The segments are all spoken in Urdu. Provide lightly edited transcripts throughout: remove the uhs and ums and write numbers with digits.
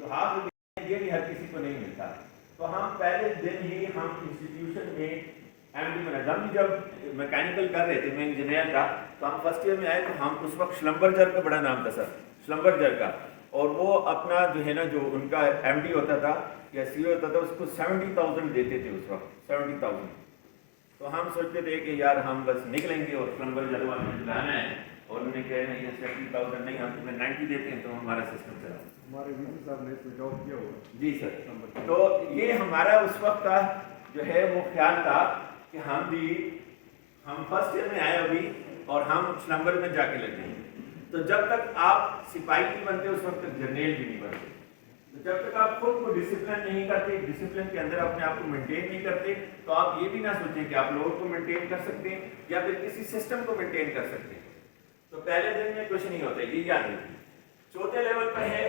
جو ہاف یہ بھی ہر کسی کو نہیں ملتا. تو ہم پہلے دن ہی ہم انسٹیٹیوشن میں ایم ڈی بنا. ہم جب میکینیکل کر رہے تھے, میں انجینئر تھا, تو ہم فرسٹ ایئر میں آئے تو ہم اس وقت شلمبرجر کا بڑا نام تھا سر, شلمبرجر کا, اور وہ اپنا جو ہے نا جو ان کا ایم ڈی ہوتا تھا یا سی او ہوتا تھا اس کو 70,000 دیتے تھے اس وقت, 70,000. تو ہم سوچتے تھے کہ یار ہم بس نکلیں گے اور شلمبرجر والے نے لانا ہے, اور انہوں نے کہہ رہے ہیں یہ 70,000 نہیں, ہم تمہیں 90 دیتے ہیں, تو ہمارا سسٹم چلا. ہمارے وی سی صاحب نے اس میں جاب کیا ہوگا. جی سر. تو یہ ہمارا اس وقت کا جو ہے وہ خیال تھا کہ ہم فرسٹ ایئر میں آئے ابھی اور ہم شلمبر میں جا کے لگے ہیں. تو جب تک آپ سپاہی نہیں بنتے اس وقت تک جرنیل بھی نہیں بنتے. جب تک آپ خود کو ڈسپلن نہیں کرتے, ڈسپلن کے اندر اپنے آپ کو مینٹین نہیں کرتے, تو آپ یہ بھی نہ سوچیں کہ آپ لوگوں کو مینٹین کر سکتے ہیں یا پھر کسی سسٹم کو مینٹین کر سکتے ہیں. تو پہلے دن میں کچھ نہیں ہوتا, یہ یاد رکھیے. چوتھے لیول پر ہے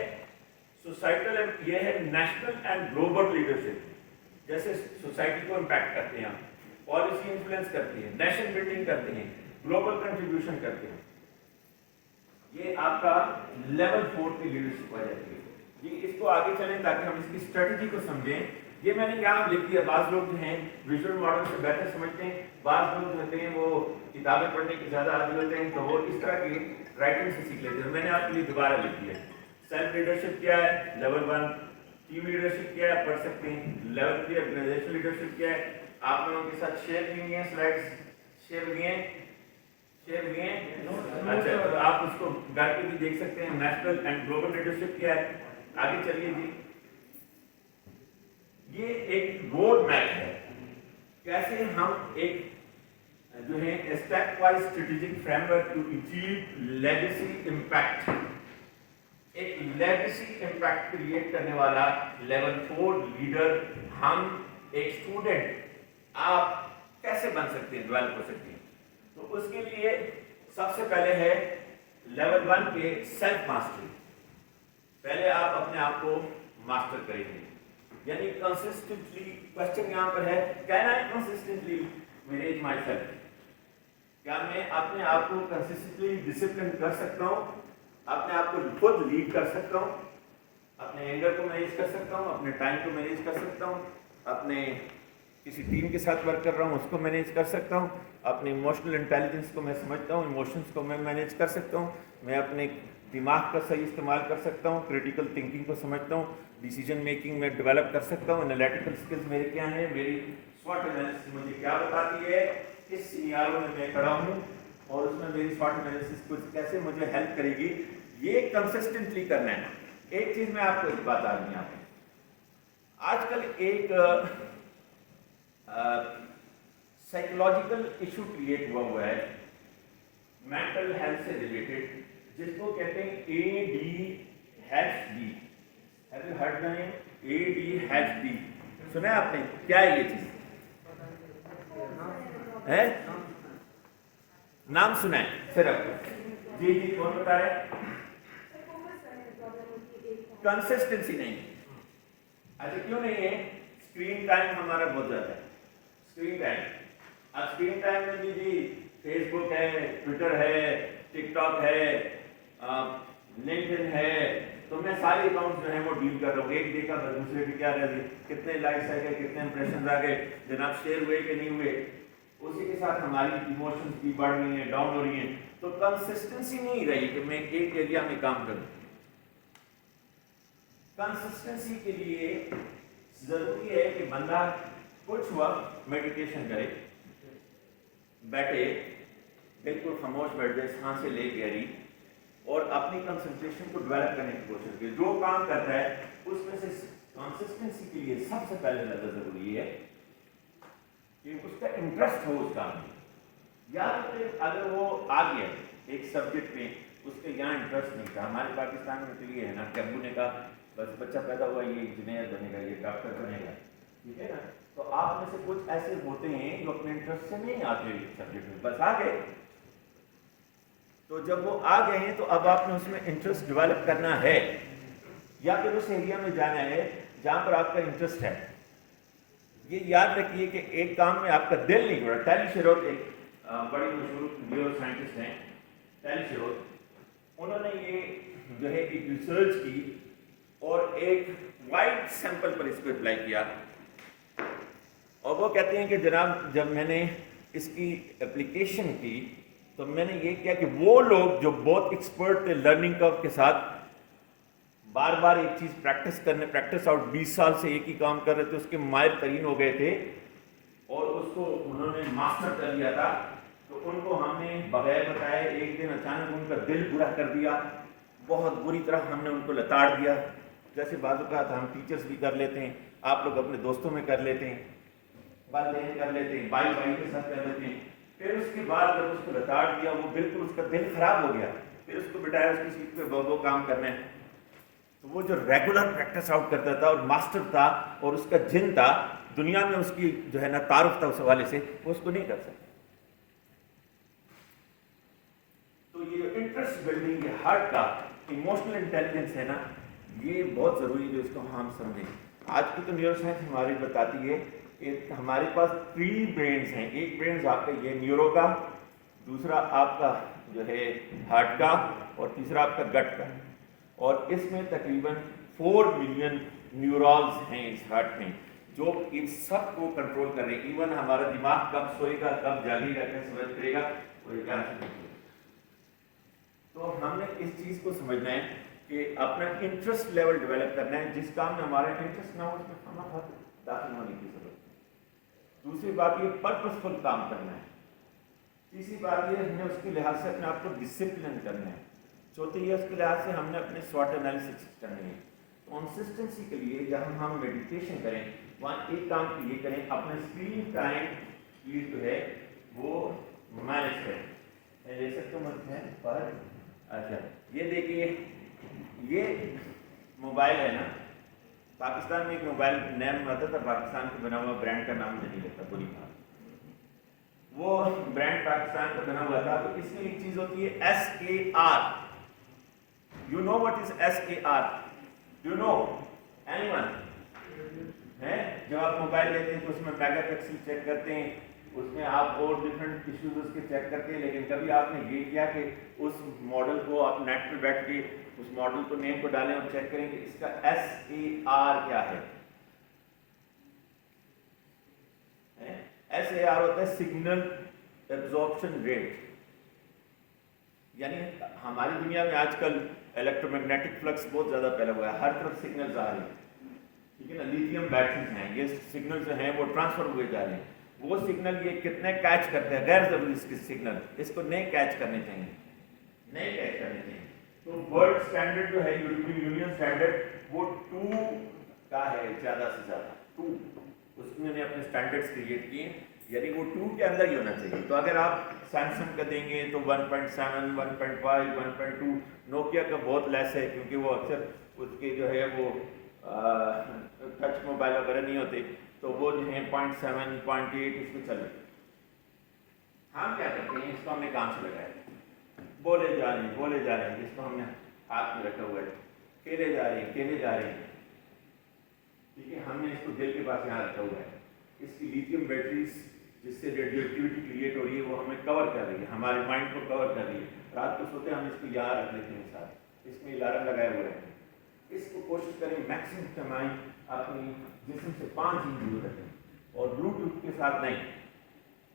سوسائٹل, یہ ہے نیشنل اینڈ گلوبل لیڈرشپ. جیسے سوسائٹی کو امپیکٹ کرتے ہیں, پالیسی انفلوئنس کرتے ہیں, نیشن بلڈنگ کرتے ہیں, گلوبل کنٹریبیوشن کرتے ہیں. یہ آپ کا لیول 4 کی لیڈرشپ آ جاتی ہے. جی اس کو آگے چلیں تاکہ ہم اس کی اسٹریٹجی کو سمجھیں. یہ میں نے یہاں لکھ دیا. بعض لوگ جو ہیں ویژول ماڈل سے بہتر سمجھتے ہیں, بعض لوگ جو ہوتے ہیں وہ کتابیں پڑھنے کے زیادہ عادی ہوتے ہیں, تو وہ اس طرح کی رائٹنگ سے سیکھ لیتے ہیں. میں نے آپ کے لیے دوبارہ لکھ دیا. سیلف لیڈرشپ کیا ہے, لیول 1. ٹیم لیڈرشپ کیا ہے, پڑھ سکتے ہیں. لیول 3 آرگنائزیشن لیڈرشپ کیا ہے. آپ لوگوں کے ساتھ شیئر کی ہیں سلائڈس, شیئر ہوئی ہیں. اچھا, تو آپ اس کو گھر پہ بھی دیکھ سکتے ہیں. نیشنل اینڈ گلوبل لیڈرشپ کیا ہے. آگے چلیے جی. یہ ایک روڈ میپ ہے کیسے ہم ایک جو ہے stepwise strategic framework to achieve legacy impact. ایک لیگیسی امپیکٹ کریٹ کرنے والا لیول 4 لیڈر ہم, ایک اسٹوڈنٹ آپ کیسے بن سکتے ہیں, ڈیولپ ہو سکتے ہیں. تو اس کے لیے سب سے پہلے ہے لیول 1 کے سیلف ماسٹری. پہلے آپ اپنے آپ کو ماسٹر کریں گے, یعنی کنسسٹنٹلی. کوشچن یہاں پر ہے, can I consistently manage my self. کیا میں اپنے آپ کو کنسسٹنٹلی ڈسپلن کر سکتا ہوں, اپنے آپ کو خود لیڈ کر سکتا ہوں, اپنے اینگر کو مینیج کر سکتا ہوں, اپنے ٹائم کو مینیج کر سکتا ہوں, اپنے کسی ٹیم کے ساتھ ورک کر رہا ہوں اس کو مینیج کر سکتا ہوں, اپنے ایموشنل انٹیلیجنس کو میں سمجھتا ہوں, ایموشنس کو میں مینیج کر سکتا ہوں, میں اپنے دماغ کا صحیح استعمال کر سکتا ہوں, کریٹیکل تھنکنگ کو سمجھتا ہوں, ڈیسیجن میکنگ میں ڈیولپ کر سکتا ہوں, انالیٹیکل سکلز میرے کیا ہیں, میری سوٹ انالیسس مجھے کیا بتاتی ہے, کس سینیارو میں کھڑا ہوں اور اس میں میری سوٹ انالیسس کو کیسے مجھے ہیلپ کرے گی. یہ کنسسٹنٹلی کرنا ہے. ایک چیز میں آپ کو ایک بات آدمی آپ آج کل ایک سائیکولوجیکل ایشو کریٹ ہوا ہے مینٹل ہیلتھ سے ریلیٹڈ, جس کو کہتے ہیں ADHD. Have you heard the name ADHD؟ سنا ہے آپ نے, کیا ہے یہ چیز ہے؟ نام سنا ہے صرف؟ جی جی کون بتا رہا ہے؟ کنسسٹنسی نہیں. اچھا کیوں نہیں ہے؟ اسکرین ٹائم ہمارا بہت زیادہ ہے. اسکرین ٹائم, اب اسکرین ٹائم میں بھی جی فیس بک ہے, ٹویٹر ہے, ٹک ٹاک ہے, لنکڈ ان ہے, تو میں سارے اکاؤنٹس جو ہیں وہ ڈیل کر رہا ہوں. ایک دیکھا بس دوسرے کی کیا رہ گئی, کتنے لائکس آ گئے, کتنے امپریشنز آ گئے, جناب شیئر ہوئے کہ نہیں ہوئے. اسی کے ساتھ ہماری ایموشنز بھی بڑھ رہی ہیں, ڈاؤن ہو رہی ہیں. تو کنسسٹنسی نہیں رہی کہ میں ایک ایریا میں کام کروں. کنسسٹنسی کے لیے ضروری ہے کہ بندہ کچھ وقت میڈیٹیشن کرے, بیٹھے بالکل خاموش بیٹھ جائے, سانسیں لے گہری, اور اپنی کنسنٹریشن کو ڈیولپ کرنے کی کوشش کرے. جو کام کرتا ہے اس میں سے کنسسٹنسی کے لیے سب سے پہلے زیادہ ضروری ہے کہ اس کا انٹرسٹ ہو اس کام میں. یا پھر اگر وہ آ گیا ایک سبجیکٹ میں, اس کے یہاں انٹرسٹ نہیں تھا. ہمارے پاکستان میں تو یہ ہے نا کہ ابو نے کہا بس بچہ پیدا ہوا یہ انجینئر بنے گا, یہ ڈاکٹر بنے گا, ٹھیک ہے نا. تو آپ میں سے کچھ ایسے ہوتے ہیں جو اپنے انٹرسٹ سے نہیں آتے سبجیکٹ میں, بس آ گئے. تو جب وہ آ گئے ہیں تو اب آپ نے اس میں انٹرسٹ ڈیولپ کرنا ہے, یا پھر اس ایریا میں جانا ہے جہاں پر آپ کا انٹرسٹ ہے. یہ یاد رکھیے کہ ایک کام میں آپ کا دل نہیں جڑا. ٹیلی شیروت ایک بڑی مشہور نیورو سائنٹسٹ ہیں, ٹیلی شیروت. انہوں نے یہ جو ہے ایک ریسرچ کی اور ایک وائڈ سیمپل پر اس کو اپلائی کیا، اور وہ کہتے ہیں کہ جناب جب میں نے اس کی اپلیکیشن کی تو میں نے یہ کیا کہ وہ لوگ جو بہت ایکسپرٹ تھے لرننگ کرو کے ساتھ، بار بار ایک چیز پریکٹس آؤٹ 20 سال سے ایک ہی کام کر رہے تھے، اس کے ماہر ترین ہو گئے تھے اور اس کو انہوں نے ماسٹر کر لیا تھا، تو ان کو ہم نے بغیر بتائے ایک دن اچانک ان کا دل برا کر دیا، بہت بری طرح ہم نے ان کو لتاڑ دیا، جیسے بعض اوقات ہم ٹیچرز بھی کر لیتے ہیں، آپ لوگ اپنے دوستوں میں کر لیتے ہیں، والدین کر لیتے ہیں، بھائی بھائی کے ساتھ کر لیتے ہیں۔ پھر اس کے بعد جب اس کو لتاڑ دیا، وہ بالکل اس کا دل خراب ہو گیا، پھر اس کو بٹایا اس کی سیٹ پہ وہ کام کرنا ہے، تو وہ جو ریگولر پریکٹس آؤٹ کرتا تھا اور ماسٹر تھا اور اس کا جن تھا، دنیا میں اس کی جو ہے نا تعارف تھا اس حوالے سے، وہ اس کو نہیں کر سکتا۔ تو یہ انٹرسٹ بلڈنگ، یہ ہارٹ کا ایموشنل انٹیلیجنس ہے نا، یہ بہت ضروری ہے جو اس کو ہم سمجھیں۔ آج کی تو نیورو سائنس ہماری بتاتی ہے کہ ہمارے پاس 3 برینز ہیں، ایک برینز آپ کا یہ نیورو کا، دوسرا آپ کا جو ہے ہارٹ کا، اور تیسرا آپ کا گٹ کا، اور اس میں تقریباً 4 ملین نیورونز ہیں اس ہارٹ میں جو ان سب کو کنٹرول کر رہے ہیں۔ ایون ہمارا دماغ کب سوئے گا، کب جاگے گا، کیسے سمجھ کرے گا، وہ یہ کہاں سے کنٹرول۔ تو ہم نے اس چیز کو سمجھنا ہے کہ اپنا انٹرسٹ لیول ڈیولپ کرنا ہے، جس کام میں ہمارا انٹرسٹ نہ ہو اس میں ہمارا داخل ہونے کی ضرورت ہے۔ دوسری بات یہ پرپسفل کام کرنا ہے۔ تیسری بات یہ ہم نے اس کے لحاظ سے اپنے آپ کو ڈسپلن کرنا ہے۔ چوتھی یہ اس کے لحاظ سے ہم نے اپنے سواٹ انالیسس کرنی ہے۔ کنسسٹنسی کے لیے جب ہم میڈیٹیشن کریں وہاں ایک کام یہ کریں، اپنے اسکرین ٹائم کی جو ہے وہ مینیج کریں۔ میں لے سکتا ہوں مجھے پر اچھا یہ دیکھیے، یہ موبائل ہے نا، پاکستان میں ایک موبائل نیم آتا تھا، پاکستان کا بنا ہوا، برانڈ کا نام نہیں لیتا، بری بات، وہ برانڈ پاکستان کا بنا ہوا تھا۔ تو اس میں ایک چیز ہوتی ہے SAR۔ You know what is SAR? Do you know? Anyone? ہے جب آپ موبائل لیتے ہیں تو اس میں میگا پکسل چیک کرتے ہیں، اس میں آپ اور ڈفرینٹ ایشوز اس کے چیک کرتے ہیں، لیکن کبھی آپ نے یہ کیا کہ اس ماڈل کو آپ نیٹ پہ بیٹھ کے اس ماڈل کو نیم کو ڈالیں اور چیک کریں کہ اس کا SAR کیا ہے؟ SAR ہوتا ہے سگنل ایبزارپشن ریٹ، یعنی ہماری دنیا میں آج کل الیکٹرو میگنیٹک فلکس بہت زیادہ پھیلا ہوا ہے، ہر طرف سگنلز آ رہے ہیں، ٹھیک ہے نا، لیتھیم بیٹریز ہیں، یہ سگنل جو ہیں وہ ٹرانسفر ہوئے جا رہے ہیں، وہ سگنل یہ کتنے کیچ کرتے ہیں، غیر ضروری اس کے سگنل، اس کو نئے کیچ کرنے چاہیے، نئے کیچ کرنے چاہیے۔ تو ورلڈ اسٹینڈرڈ جو ہے، یورپین یونین اسٹینڈرڈ، وہ 2 کا ہے زیادہ سے زیادہ، 2 اس میں نے اپنے اسٹینڈرڈس کریٹ کیے، یعنی وہ 2 کے اندر ہی ہونا چاہیے۔ تو اگر آپ سیمسنگ کا دیں گے تو 1.7 1.5 1.2، نوکیا کا بہت لیس ہے کیونکہ وہ اکثر اس کے جو ہے وہ ٹچ موبائل وغیرہ نہیں ہوتے، تو وہ جو ہیں 0.7 0.8 اس میں چل رہے۔ ہم کیا کرتے ہیں، اس کو ہم نے کام سے لگایا، بولے جا رہے ہیں، جس کو ہم نے ہاتھ میں رکھا ہوا ہے، کھیلے جا رہے ہیں، ٹھیک ہے، ہم نے اس کو دل کے پاس یہاں رکھا ہوا ہے، اس کی لیتھیم بیٹریز جس سے ریڈیو ایکٹیویٹی کریٹ ہو رہی ہے وہ ہمیں کور کر رہی ہے، ہمارے مائنڈ کو کور کر رہی ہے، رات کو سوتے ہم اس کو یہاں رکھ لیتے ہیں ساتھ، اس میں الارم لگائے ہوئے ہیں۔ اس کو کوشش کریں میکسیمم ٹائم اپنی جسم سے 5 انچ دور رکھیں، اور بلوٹوتھ کے ساتھ نہیں۔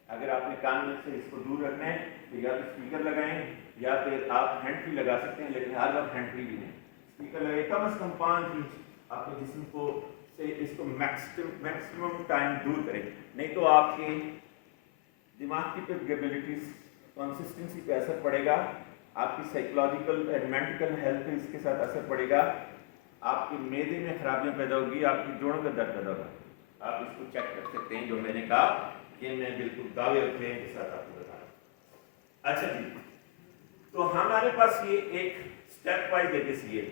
اگر آپ نے کان میں سے اس کو دور رکھنا ہے تو یا تو اسپیکر لگائیں یا پھر آپ ہینڈ فری لگا سکتے ہیں، لیکن ہر وقت ہینڈ فری بھی نہیں، اسپیکر لگائیں، کم از کم 5 انچ اپنے جسم کو سے اس کو میکسیمم ٹائم دور کریں، نہیں تو آپ کے دماغ کی کیپیبلٹیز کنسسٹنسی پہ اثر پڑے گا، آپ کی سائیکولوجیکل اینڈ مینٹل ہیلتھ پہ اس کے ساتھ اثر پڑے گا، آپ کے معدے میں خرابیاں پیدا ہوگی، آپ کی جوڑوں کا درد پیدا ہوگا۔ آپ اس کو چیک کر سکتے ہیں، جو میں نے کہا کہ میں بالکل دعوے رکھنے کے ساتھ آپ کو بتا رہا ہوں۔ اچھا جی، تو ہمارے پاس یہ ایک اسٹیپ وائز دیکھے سی ہے،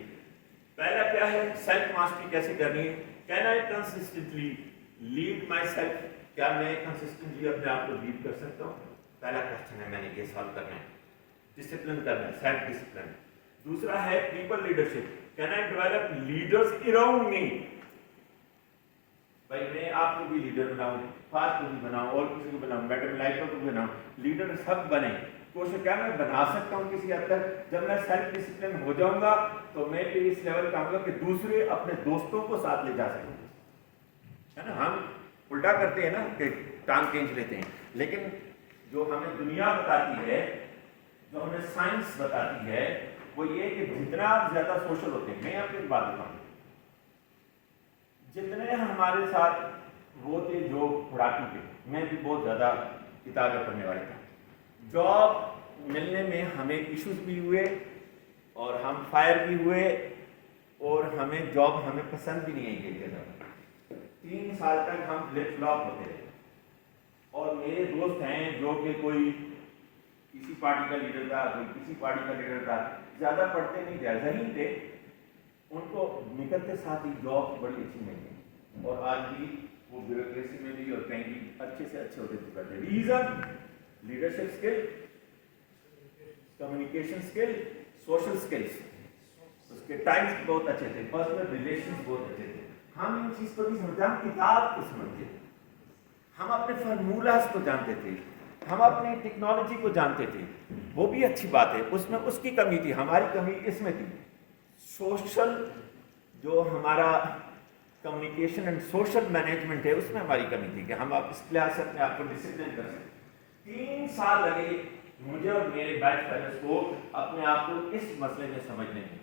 پہلا کیا ہے، سیلف ماسٹری کیسے کرنی ہے، can I consistently lead my self, کیا میں کنسسٹنٹلی اپنے آپ کو لیڈ کر سکتا ہوں؟ پہلا کوشچن ہے، میں نے یہ سالو کرنا ہے، ڈسپلن کرنا ہے، سیلف ڈسپلن۔ دوسرا ہے people leadership, can I develop leaders around me, بھائی میں آپ کو بھی لیڈر بناؤں، فاس کو بھی بناؤں، اور کسی کو بناؤں، میڈم لائٹوں کو بھی بناؤں، لیڈر سب بنے، کوشش کیا میں بنا سکتا ہوں کسی حد تک. جب میں سیلف ڈسپلن ہو جاؤں گا تو میں پھر اس لیول پہ آؤں گا کہ دوسرے اپنے دوستوں کو ساتھ لے جا سکیں گے, ہے نا. ہم الٹا کرتے ہیں نا کہ ٹانگ کھینچ لیتے ہیں, لیکن جو ہمیں دنیا بتاتی ہے, جو ہمیں سائنس بتاتی ہے, وہ یہ کہ جتنا آپ زیادہ سوشل ہوتے ہیں, میں آپ کو ایک بات بتاؤں, جتنے ہمارے ساتھ وہ تھے جو پڑھاکو تھے, میں بھی بہت زیادہ کتابیں پڑھنے والا تھا, جاب ملنے میں ہمیں ایشوز بھی ہوئے اور ہم فائر بھی ہوئے اور ہمیں جاب ہمیں پسند بھی نہیں آئی گئی جگہ. 3 سال تک ہم فلپ فلاپ ہوتے رہے, اور میرے دوست ہیں جو کہ کوئی کسی پارٹی کا لیڈر تھا, کوئی کسی پارٹی کا لیڈر تھا, زیادہ پڑھتے نہیں تھے, ذہین تھے, ان کو نکلتے ساتھ ہی جاب بڑی اچھی مل گئی, اور آج بھی وہ بیوروکریسی میں بھی اور کہیں بھی اچھے سے اچھے ہوتے چکے. Reason leadership skill, communication skill, social skills, اس کے ٹائمس بہت اچھے تھے, پرسنل ریلیشنس بہت اچھے تھے. ہم ان چیز کو نہیں سمجھتے, ہم کتاب کو سمجھتے تھے, ہم اپنے فارمولاز کو جانتے تھے, ہم اپنی ٹیکنالوجی کو جانتے تھے, وہ بھی اچھی بات ہے, اس میں اس کی کمی تھی, ہماری کمی اس میں تھی. سوشل جو ہمارا کمیونیکیشن اینڈ سوشل مینجمنٹ ہے, اس میں ہماری کمی تھی کہ ہم آپ اس لحاظ سے اپنے آپ کو ڈسپلن کر سکیں. 3 سال لگے مجھے اور میرے بیچ فیلوز کو اپنے آپ کو اس مسئلے میں سمجھنے میں.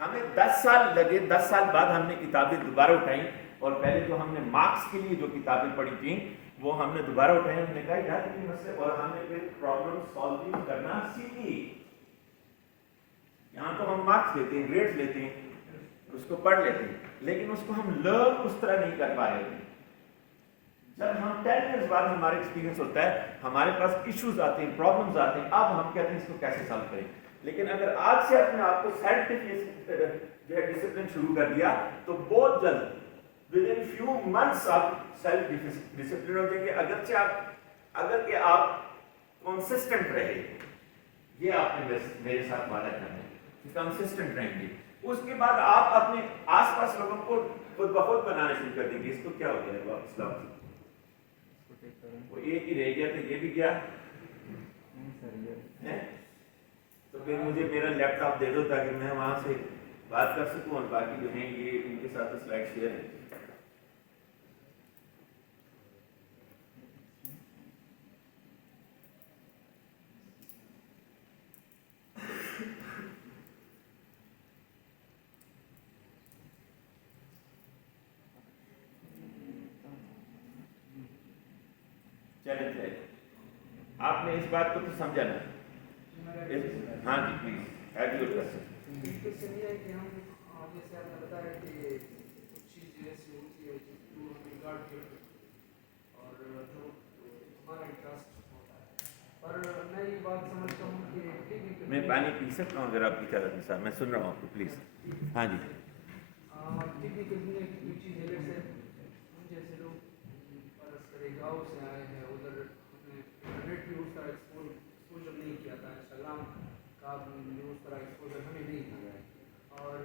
ہمیں 10 سال لگے, 10 سال بعد ہم نے کتابیں دوبارہ اٹھائیں, اور پہلے جو ہم نے مارکس کے لیے جو کتابیں پڑھی تھیں وہ ہم نے دوبارہ اٹھائیں. ہم نے کہا یار یہ مسئلے, اور ہم نے پھر پرابلم سالونگ کرنا سیکھی. یہاں تو ہم مارکس لیتے ہیں, گریڈ لیتے ہیں, اس کو پڑھ لیتے ہیں, لیکن اس کو ہم لرن اس طرح نہیں کر پا رہے تھے. جب ہم 10 ایئرز بعد ہمارا ایکسپیرینس ہوتا ہے, ہمارے پاس ایشوز آتے ہیں, پرابلمز آتے ہیں, اب ہم کہتے ہیں اس کو کیسے سالو کریں. لیکن اگر آج سے اپنے آپ کو سیلف ڈسپلن شروع کر دیا تو بہت جلد ود ان فیو منتھس آپ سیلف ڈسپلن ہو جائیں گے. اگر کہ آپ کنسسٹنٹ رہے, یہ آپ نے میرے ساتھ وعدہ کرنا ہے کہ کنسسٹنٹ رہیں گے. اس کے بعد آپ اپنے آس پاس لوگوں کو خود بخود بنانا شروع کر دیں گے. اس کو کیا ہو گیا ہے اسلام, وہ ایک ہی رہ گیا تو یہ بھی گیا, تو پھر مجھے میرا لیپ ٹاپ دے دو تاکہ میں وہاں سے بات کر سکوں, اور باقی جو ہیں یہ ان کے ساتھ سلائڈ شیئر ہے. چیلنج ہے, آپ نے اس بات کو تو سمجھا نا. ہاں جی پلیز ایڈ یور کوسچن. یہ ہے کہ ہم جیسے آپ نے بتایا کہ کچھ چیزیں ایسی ہوتی ہے جو ہمیں گاڈ گفٹ اور جو ہمارا انٹرسٹ ہوتا ہے, پر میں یہ بات سمجھتا ہوں کہ میں پانی پی سکتا ہوں اگر آپ کی اجازت ہے صاحب, میں سن رہا ہوں آپ کو, پلیز. ہاں جی. ٹیکنیکل دنیا کی کوئی چیز ہے, ہم جیسے لوگ فرض کرے گاؤں سے آئے ہیں, ادھر ہم نے انٹرنیٹ بھی اس طرح ایکسپوجر نہیں کیا تھا, انسٹاگرام کا بھی اس طرح ایکسپوجر ہمیں نہیں دیا ہے. اور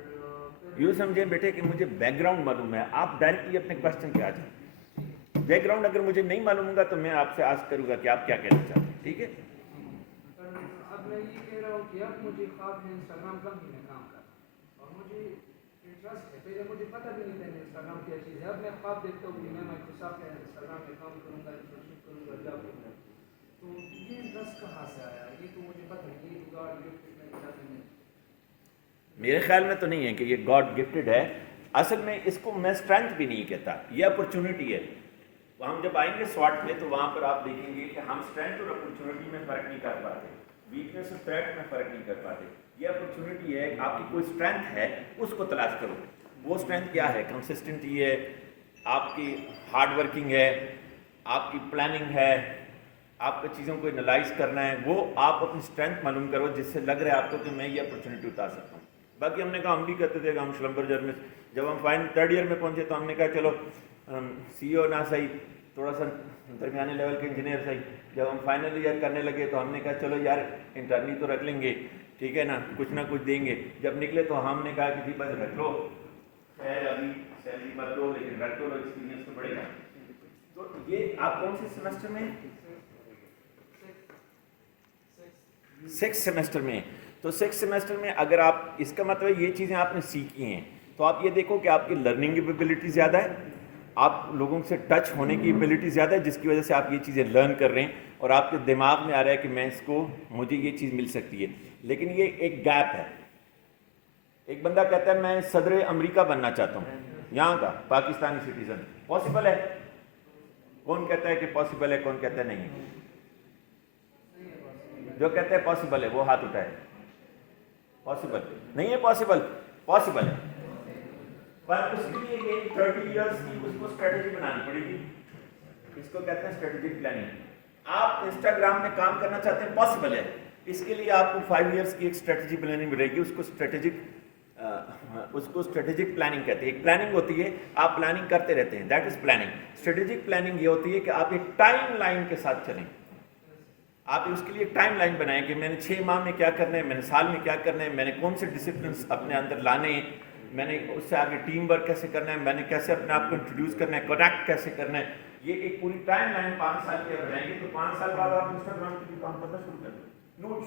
یوں سمجھیں بیٹے کہ مجھے بیک گراؤنڈ معلوم ہے, آپ ڈائریکٹلی اپنے کوشچن پہ آ جائیں. بیک گراؤنڈ اگر مجھے نہیں معلوم ہوگا تو میں آپ سے آسک کروں گا کہ آپ کیا کہنا چاہتے ہیں, ٹھیک ہے. اب میں یہ کہہ رہا ہوں کہ اب مجھے خواب ہے انسٹاگرام کمپنی میں کام کرنا, اور مجھے انٹرسٹ ہے, پہلے مجھے پتہ بھی نہیں تھا کہ انسٹاگرام کیا چیز ہے. اب میں خواب دیکھتا ہوں کہ میں مائیکروسافٹ میں انسٹاگرام میں کام کروں گا, انٹرنشپ کروں گا, جاب کروں گا. تو یہ انٹرسٹ کہاں سے آیا, یہ تو مجھے پتہ نہیں, یہ گاڈ گفٹ میں چاہتی نہیں. میرے خیال میں تو نہیں ہے کہ یہ گاڈ گفٹڈ ہے. اصل میں اس کو میں اسٹرینتھ بھی نہیں کہتا, یہ اپرچونٹی ہے. ہم جب آئیں گے سواٹ میں تو وہاں پر آپ دیکھیں گے کہ ہم اسٹرینتھ اور اپرچونٹی میں فرق نہیں کر پاتے, ویکنیس اور تھریٹ میں فرق نہیں کر پاتے. یہ اپرچونٹی ہے, آپ کی کوئی اسٹرینتھ ہے اس کو تلاش کرو. وہ اسٹرینتھ کیا ہے؟ کنسسٹنٹی ہے, آپ کی ہارڈ ورکنگ ہے, آپ کی پلاننگ ہے, آپ کو چیزوں کو انالائز کرنا ہے. وہ آپ اپنی اسٹرینتھ معلوم کرو جس سے لگ رہا ہے آپ کو کہ میں یہ اپرچونٹی اتار سکتا ہوں. باقی ہم نے کہا, ہم بھی کرتے تھے کہ ہم شلمبر جر میں جب ہم فائنل 3rd ایئر میں پہنچے تو ہم نے کہا چلو سی او نہ صحیح, تھوڑا سا درمیانے لیول کے انجینئر صحیح. جب ہم فائنل ایئر کرنے لگے تو ہم نے کہا چلو یار انٹرنی تو رکھ لیں گے, ٹھیک ہے نا, کچھ نہ کچھ دیں گے. جب نکلے تو ہم نے کہا کہ جی بس رکھ لو, خیر ابھی سیلری مت لو لیکن رکھ لو, ایکسپیرینس تو بڑھے گا. تو یہ آپ کون سے سیمسٹر میں؟ 6 سیمسٹر میں. تو 6 سیمسٹر میں اگر آپ اس کا مطلب یہ چیزیں آپ نے سیکھی ہیں تو آپ یہ دیکھو کہ آپ کی لرننگ ایبلٹی زیادہ ہے, آپ لوگوں سے ٹچ ہونے کی ایبلٹی زیادہ ہے, جس کی وجہ سے آپ یہ چیزیں لرن کر رہے ہیں اور آپ کے دماغ میں آ رہا ہے کہ میں اس کو, مجھے یہ چیز مل سکتی ہے. لیکن یہ ایک گیپ ہے. ایک بندہ کہتا ہے میں صدر امریکہ بننا چاہتا ہوں, یہاں کا پاکستانی سٹیزن, پاسبل ہے؟ کون کہتا ہے کہ پاسبل ہے, کون کہتا ہے نہیں؟ جو کہتا ہے پاسبل ہے وہ ہاتھ اٹھائے. پاسبل نہیں ہے, پاسبل پاسبل ہے, پر اس کے لیے یہ 30 ایئرس کی اس کو اسٹریٹجی بنانی پڑے گی. اس کو کہتے ہیں اسٹریٹجک پلاننگ. آپ انسٹاگرام میں کام کرنا چاہتے ہیں, پاسبل ہے. اس کے لیے آپ کو 5 ایئرس کی ایک اسٹریٹجی پلاننگ ملے گی. اس کو اسٹریٹجک پلاننگ کہتے ہیں. ایک پلاننگ ہوتی ہے, آپ پلاننگ کرتے رہتے ہیں, that is planning. Strategic planning یہ ہوتی ہے کہ آپ ایک ٹائم لائن کے ساتھ چلیں. آپ اس کے لیے ایک ٹائم لائن بنائیں کہ میں نے 6 ماہ میں کیا کرنا ہے, میں نے سال میں کیا کرنا ہے, میں نے کون سے ڈسپلنس اپنے اندر لانے ہیں, میں نے اس سے آگے ٹیم ورک کیسے کرنا ہے, میں نے کیسے اپنے آپ کو انٹروڈیوس کرنا ہے, کنیکٹ کیسے کرنا ہے. یہ ایک پوری ٹائم لائن 5 سال کی بنائیں گے تو 5 سال بعد آپ انسٹاگرام کے کام کرنا شروع کر دیں, نوٹ.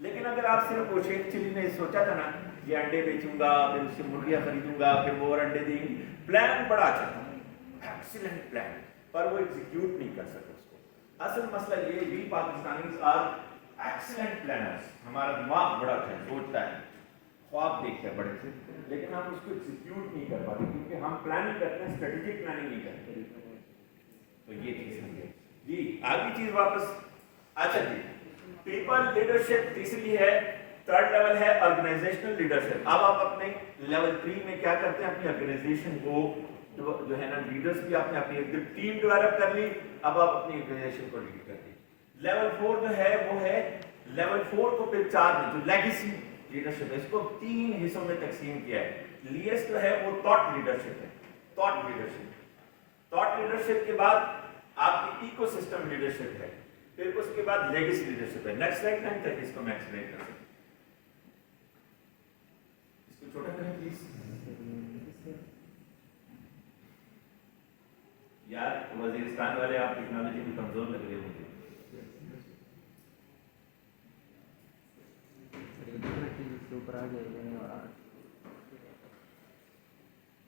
لیکن اگر آپ صرف وہ شیخ چلی نے سوچا تھا نا یہ انڈے بیچوں گا, پھر اس سے مرغیاں خریدوں گا, پھر وہ اور انڈے دیں گے, پلان بڑا اچھا تھا, ایکسیلنٹ پلان, پر وہ ایگزیکیوٹ نہیں کر سکے اس کو. اصل مسئلہ یہ بھی پاکستانی آر ایکسیلنٹ پلانرز, ہمارا دماغ بڑا اچھا ہے, سوچتا ہے, خواب دیکھتا ہے بڑے سے, لیکن ہم اس کو ایگزیکیوٹ نہیں کر پاتے کیونکہ ہم پلاننگ کرتے ہیں, اسٹریٹجک پلاننگ نہیں کرتے. تو یہ چیز ہے جی. آگے چیز واپس, اچھا جی, پیپل لیڈرشپ تیسری ہے. تھرڈ لیول ہے آرگنائزیشنل لیڈرشپ. اب آپ اپنے لیول 3 میں کیا کرتے ہیں, اپنی آرگنائزیشن کو جو ہے نا, لیڈرز بھی آپ نے اپنی ایک ٹیم ڈیولپ کر لی, اب آپ اپنی آرگنائزیشن کو لیڈ کر لی. لیول 4 جو ہے وہ ہے, لیول 4 کو پھر 4 میں جو لیگیسی لیڈرشپ ہے, اس کو 3 حصوں میں تقسیم کیا ہے. لیسٹ جو ہے وہ تھاٹ لیڈرشپ ہے. تھاٹ لیڈرشپ کے بعد آپ کی ایکو سسٹم لیڈرشپ ہے, پھر اس کے بعد لیگیسی لیڈرشپ ہے. نیکسٹ سلائڈ ٹائم تک اس کو میں ایکسپلین کر سکتا ہوں. اس کو چھوٹا کریں پلیز. یار وزیرستان والے آپ ٹیکنالوجی میں کمزور لگ رہے مجھے.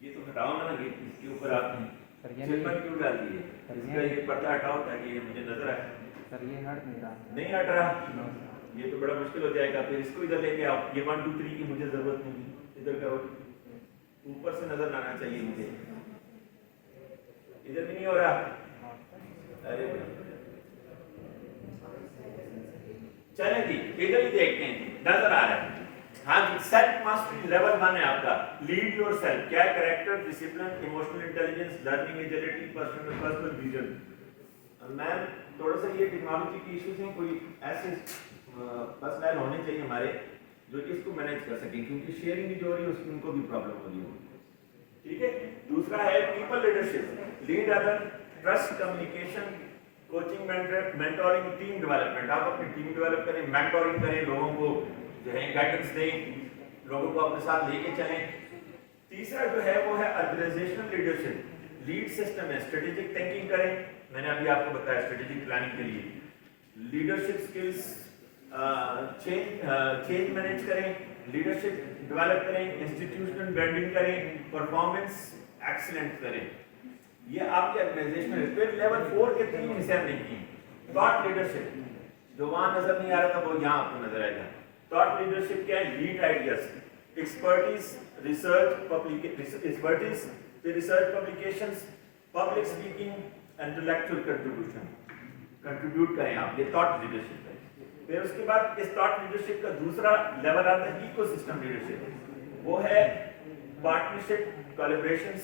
یہ تو ہٹاؤ نا, اس کے اوپر آپ نے چیئرمین کیوں ڈال دیے, اس کا یہ پردہ ہٹاؤ تاکہ یہ مجھے نظر آئے. سر یہ ہٹ نہیں رہا. نہیں ہٹ رہا, یہ تو بڑا مشکل ہو جائے گا. پھر اس کو ادھر لے کے آؤ. یہ 1 2 3 کی مجھے ضرورت نہیں, ادھر کرو, اوپر سے نظر آنا چاہیے مجھے. ادھر بھی نہیں ہو رہا. ارے چلیں جی, ادھر ہی دیکھتے ہیں جی, نظر آ رہا ہے. ہاں جی, سیلف ماسٹری لیول 1 ہے آپ کا. Lead yourself. کیا ہے؟ Character, discipline, emotional intelligence, learning agility, personal vision. Ma'am تھوڑا سا یہ ٹیکنالوجی کی ایشوز ہیں, کوئی ایسے پرسنل ہونے چاہیے ہمارے جو اس کو مینیج کر سکیں, کیونکہ شیئرنگ جو ہو رہی ہے اس میں ان کو بھی پرابلم ہو رہی ہے. ٹھیک ہے. دوسرا ہے people leadership. Lead other, trust, communication, coaching, mentoring, team development. آپ اپنی ٹیم ڈیولپ کریں, مینٹورنگ کریں, لوگوں کو جو ہے گائیڈنس دیں, لوگوں کو اپنے ساتھ لے کے چلیں. تیسرا جو ہے وہ ہے آرگنائزیشنل لیڈرشپ. لیڈ سسٹم ہے, اسٹریٹجک تھنکنگ کریں, میں نے ابھی آپ کو بتایا اسٹریٹجک پلاننگ کے لیے. لیڈرشپ اسکلس, چینج مینیج کریں, لیڈرشپ ڈیولپ کریں, انسٹیٹیوشنل برانڈنگ کریں, پرفارمنس ایکسیلنٹ کریں. یہ آپ کے آرگنائزیشنل. پھر لیول 4 کے 3 حصے ہم نے کیے. تھاٹ لیڈرشپ, جو وہاں نظر نہیں آ رہا تھا وہ یہاں آپ کو نظر آئے گا. تھاٹ لیڈرشپ کیا ہے؟ Lead ideas, expertise, research publications, public speaking, intellectual contribute کریں آپ. یہ تھاٹ لیڈرشپ ہے. پھر اس کے بعد اس تھاٹ لیڈرشپ کا دوسرا لیول آتا ہے ایکو سسٹم لیڈرشپ. وہ ہے partnership, collaborations,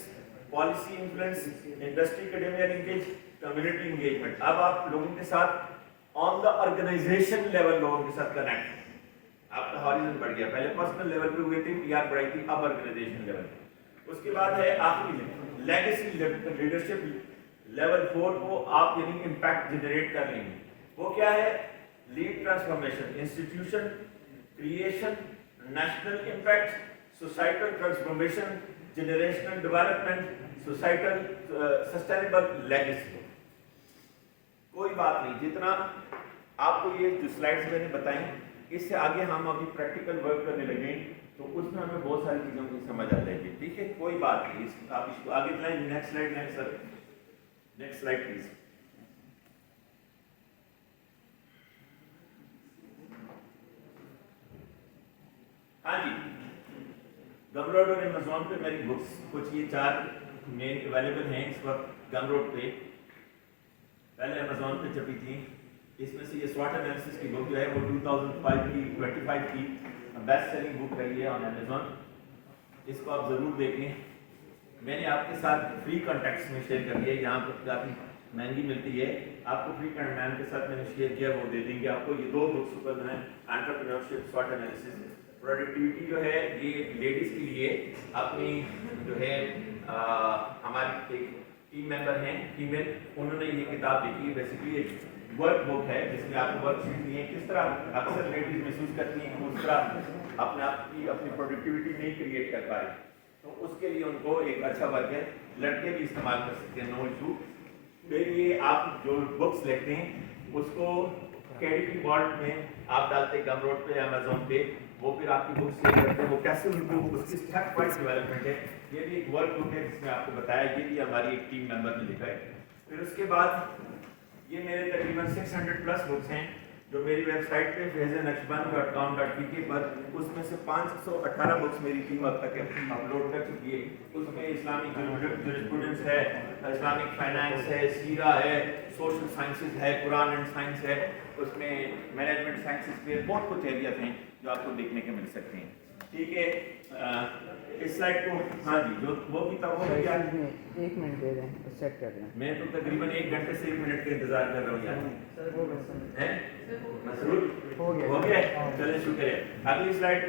policy influence, industry academia linkage, community engagement. اب آپ لوگوں کے ساتھ آن دا آرگنائزیشن لیول لوگوں کے ساتھ کنیکٹ. آپ کا ہاریزن بڑھ گیا. پہلے پرسنل لیول پہ ہوئے تھے, پی آر بڑھائی تھی, اب آرگنائزیشن لیول. اس کے بعد ہے آخری لیگیسی لیڈرشپ. لیول 4 کو آپ یعنی امپیکٹ جنریٹ کر لیں گے. وہ کیا ہے؟ Lead transformation, institution creation, national impact, societal transformation, generational development, societal sustainable legacy. کوئی بات نہیں, جتنا آپ کو یہ جو سلائڈز میں نے بتائیں اس سے آگے ہم ابھی پریکٹیکل ورک کرنے لگیں تو اس میں ہمیں بہت ساری چیزوں کی سمجھ آ جائے گی. ٹھیک ہے, کوئی بات نہیں, آپ اس کو آگے چلائیں. Next slide, next slide please. ہاں جی, گم روڈ اور امیزون پہ میری بکس کچھ یہ 4 مین اویلیبل ہیں اس وقت. گم روڈ پہ پہلے امیزون پہ چھپی تھی. اس میں سے یہ سواٹ انالیسس کی بک جو ہے وہ 2005 کی 25 کی بیسٹ سیلنگ بک رہی ہے آن امیزون. اس کو آپ ضرور دیکھیں. میں نے آپ کے ساتھ فری کانٹیکٹس میں شیئر کر دیا ہے, یہاں پر کافی مہنگی ملتی ہے آپ کو. فری کانٹیکٹ کے ساتھ میں نے شیئر کیا, وہ دے دیں گے آپ کو. یہ 2 بکس اوپر جو ہیں, انٹرپرینیورشپ, سواٹ انالیسس. پروڈکٹیوٹی جو ہے یہ لیڈیز کے لیے اپنی جو ہے ہماری ایک ٹیم ممبر ہیں فیمیل, انہوں نے یہ کتاب لکھی ہے. بیسیکلی ایک ورک بک ہے جس میں آپ کو ورک شیٹ دی ہے کس طرح اکثر لیڈیز محسوس کرتی ہیں کہ اس طرح اپنے آپ کی اپنی پروڈکٹیوٹی نہیں کریٹ کر پائے. تو اس کے لیے ان کو ایک اچھا ورک ہے. لڑکے بھی استعمال کر سکتے ہیں, نو ایشو. پھر یہ آپ جو بکس لیتے ہیں اس کو کیڈی بورڈ میں آپ ڈالتے ہیں, گم روڈ پہ, امیزون پہ, وہ پھر آپ کی بکس لے کرتے ہیں. وہ کیسے ان کو اس کی اسٹیپ وائز ڈیولپمنٹ ہے. یہ بھی ایک ورک بک ہے جس میں آپ کو بتایا, یہ بھی ہماری ایک ٹیم ممبر نے لکھا ہے. پھر اس کے بعد یہ میرے تقریباً 600+ بکس ہیں جو میری ویب سائٹ پہ faizaanaqshband.com.pk پر, اس میں سے 518 بکس میری ٹیم اب تک اپلوڈ کر چکی ہے. اس میں اسلامک جورسپروڈنس ہے, اسلامک فائنانس ہے, سیرہ ہے, سوشل سائنسز ہے, قرآن اینڈ سائنس ہے, اس میں مینجمنٹ سائنسز پہ بہت کچھ ایریاز ہیں جو آپ کو دیکھنے کے مل سکتے ہیں. ٹھیک ہے, اس سلائڈ کو, ہاں جی, جو وہ بھی تھا وہ کیا, 1 منٹ دے دیں, چیک کر رہے ہیں. میں تو تقریباً 1 گھنٹے سے 1 منٹ کا انتظار کر رہا ہوں یار. مسرور ہو گیا. چلیں, شکر ہے. اگلی سلائڈ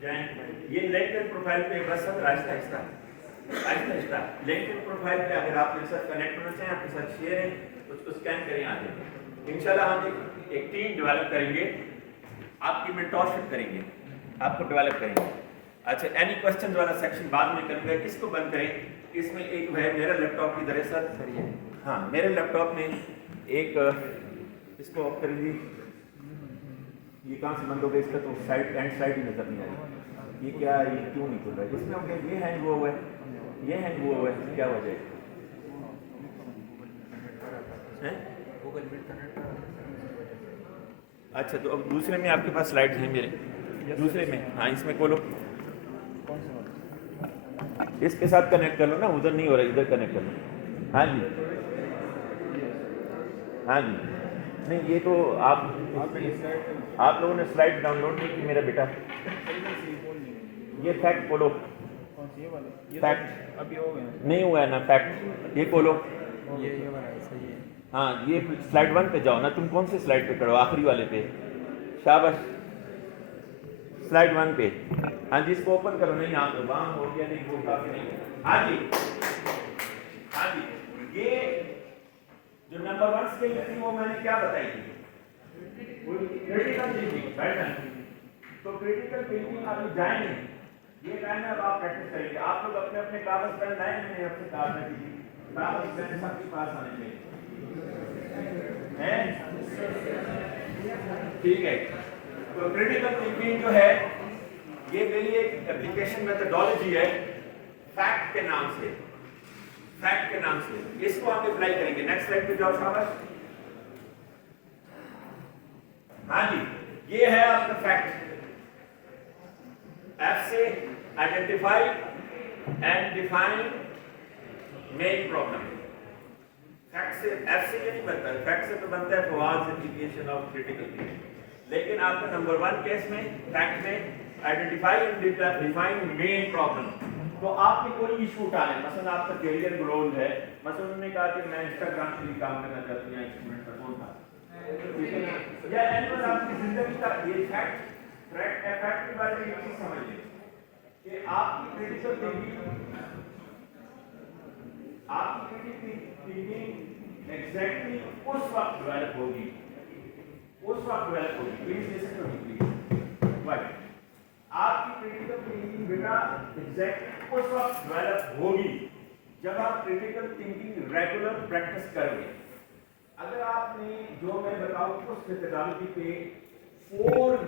جائیں. یہ لنکڈ پروفائل پہ بس سب آہستہ آہستہ لنکڈ پروفائل پہ اگر آپ میرے ساتھ کنیکٹ ہونا چاہیں, آپ کے ساتھ شیئر ہیں, اس کو اسکین کریں. آگے انشاءاللہ ہم ایک ٹیم ڈیولپ کریں گے, آپ کی مینٹورشپ کریں گے, آپ کو ڈیولپ کریں گے. اچھا, اینی کوشچن والا سیکشن بعد میں کروں گا. اس کو بند کریں. اس میں ایک ہے میرا لیپ ٹاپ کی دراصل, ہاں میرے لیپ ٹاپ میں ایک, اس کو آف کر لیجیے. یہ کہاں سے بند ہو گیا اس کا, تو سائڈ اینڈ سائڈ ہی نظر نہیں آ رہی. یہ کیا, یہ کیوں نہیں کھل رہا ہے؟ اس میں ہو گیا, یہ ہینگ ہوا ہے, یہ ہینگ ہوا ہے, کیا وجہ ہے؟ اچھا, تو اب دوسرے میں آپ کے پاس سلائڈز ہیں میرے دوسرے میں, ہاں اس میں کھولو, اس کے ساتھ کنیکٹ کر لو نا, ادھر نہیں ہو رہا, ادھر کنیکٹ کر لو. ہاں جی, ہاں جی, نہیں یہ تو آپ لوگوں نے سلائڈ ڈاؤن لوڈ نہیں کی میرا بیٹا. یہ فیکٹ کھولو, فیکٹ ابھی ہو گیا, نہیں ہوا ہے نا فیکٹ, یہ کھولو. ہاں, یہ سلائڈ 1 پہ جاؤ نا. تم کون سے سلائڈ پہ کرو, آخری والے پہ, شاباش, سلائڈ 1 پہ. ہاں جی, اس کو اوپن کرو. نہیں, آپ تو وہاں ہو گیا, نہیں ہوگا نہیں. ہاں جی, ہاں جی, یہ جو نمبر 1 اسکل تھی وہ میں نے کیا بتائی تھی, کریٹیکل تھنکنگ. تو کریٹیکل تھنکنگ ابھی جائیں گے, یہ ٹائم ہے اب آپ پریکٹس کریں گے. آپ لوگ اپنے اپنے کاغذ پین لائیں, میں نے آپ سے کہا تھا کہ کاغذ پین سب کے پاس آنے چاہیے. ٹھیک ہے, تو کریٹیکل تھنکنگ جو ہے یہ میری ایک اپلیکیشن میتھڈالوجی ہے, فیکٹ کے نام سے. فیکٹ کے نام سے اس کو آپ اپلائی کریں گے. نیکسٹ سلائڈ پہ جاؤ, شاباش. ہاں جی, یہ ہے آپ کا فیکٹ. ایف سے identify and define main problem. Fact سے, ایف سے یہ نہیں بنتا ہے, فیکٹ سے تو بنتا ہے فوائد اپلیکیشن آف کریٹیکل تھنکنگ. لیکن آپ کا نمبر 1 کیس میں, فیکٹ میں, identify and define main problem. تو آپ نے کوئی ایشو اٹھانا ہے, مثلا آپ کا کیریئر گرول ہے, مثلا انہوں نے کہا کہ میں انسٹاگرام کے لیے کام کرنا چاہتی ہوں, اسٹوڈنٹ کا کون تھا, یا اینیمل آپ کی زندگی کا یہ فیکٹ کے بارے میں ایک چیز سمجھ لیں کہ آپ کی کریٹیکل تھنکنگ ایگزیکٹلی اس وقت ڈیولپ ہوگی, please listen to me please. آپ کی کریٹیکل تھنکنگ بیٹا ایگزیکٹلی اس وقت ڈیولپ ہوگی جب آپ کریٹیکل تھنکنگ ریگولر پریکٹس کریں گے. اگر آپ نے جو میں بتاؤں اس میتھڈالوجی پہ 2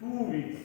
2 weeks।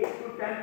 8 to 10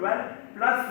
12+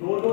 2